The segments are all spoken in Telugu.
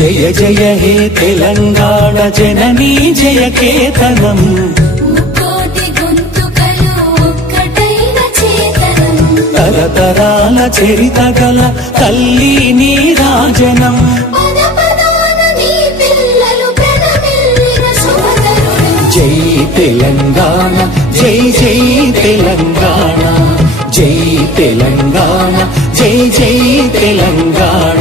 జయ జయ హే తెలంగాణ జననీ జయ కేతనం తరతరాల చరిత గల తల్లి నీ రాజనం జై తెలంగాణ జై జై తెలంగాణ జై తెలంగాణ జై జై తెలంగాణ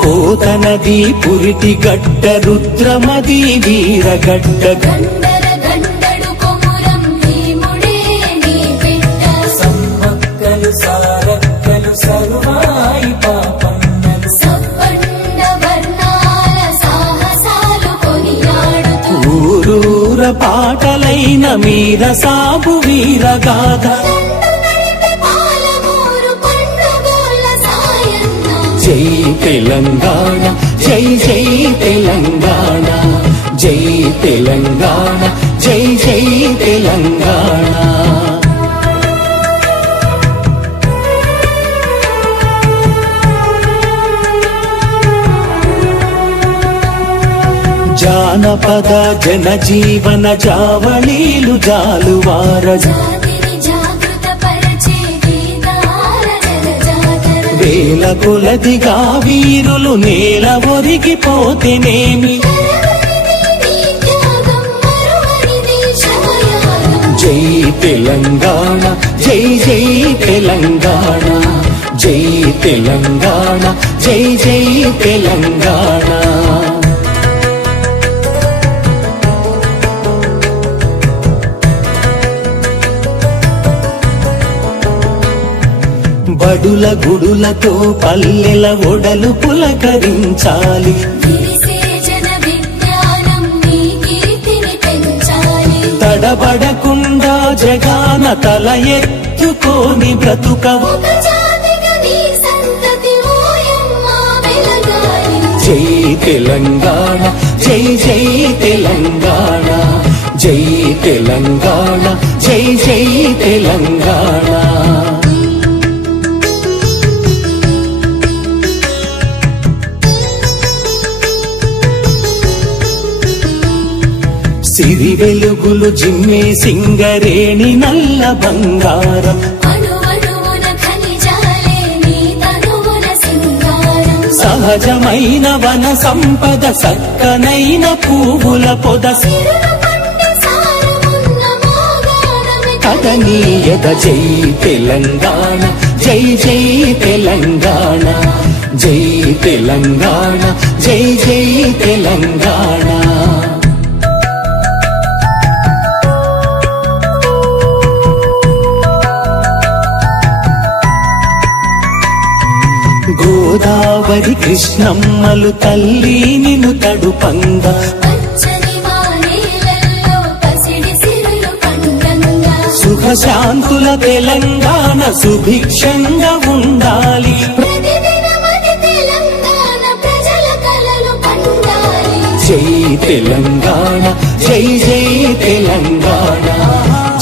కోతనది పురిటి గడ్డ రుద్రమది వీరగడ్డ సమ్మక్కలు సారక్కలు సర్వాయి పాపన్నలు సబ్బండ వర్ణాల సాహసాలు కొనియాడుతూ ఊరూర పాటలైన మీర సాబు వీరగాథ జై తెలంగాణ జై జై తెలంగాణ జై తెలంగాణ జై జై తెలంగాణ జానపద జనజీవన జావళీలు జాలువార వేల కొలదిగా వీరులు నేల ఒరిగిపోతేనేమి జై తెలంగాణ జై జై తెలంగాణ జై తెలంగాణ జై జై తెలంగాణ బడుల గుడులతో పల్లెల ఒడలు పులకరించాలి తడబడకుండా జగాన తల ఎత్తుకోని బ్రతుకవు జై తెలంగాణ జై జై తెలంగాణ జై తెలంగాణ జై జై తెలంగాణ సిరి వెలుగులు జిమ్మే సింగరేణి నల్ల బంగారం సహజమైన వన సంపద సక్కనైన పువ్వుల పొద కదనీయత జై తెలంగాణ జై జై తెలంగాణ జై తెలంగాణ జై జై తెలంగాణ గోదావరి కృష్ణమ్మలు తల్లి నిన్ను తడుపంగా సుఖశాంతుల తెలంగాణ సుభిక్షంగా ఉండాలి జై తెలంగాణ జై జై తెలంగాణ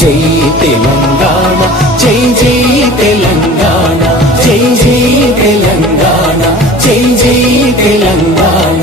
జై తెలంగాణ జై జై తెలంగాణ జై జై తెలంగాణ జై జై తెలంగాణ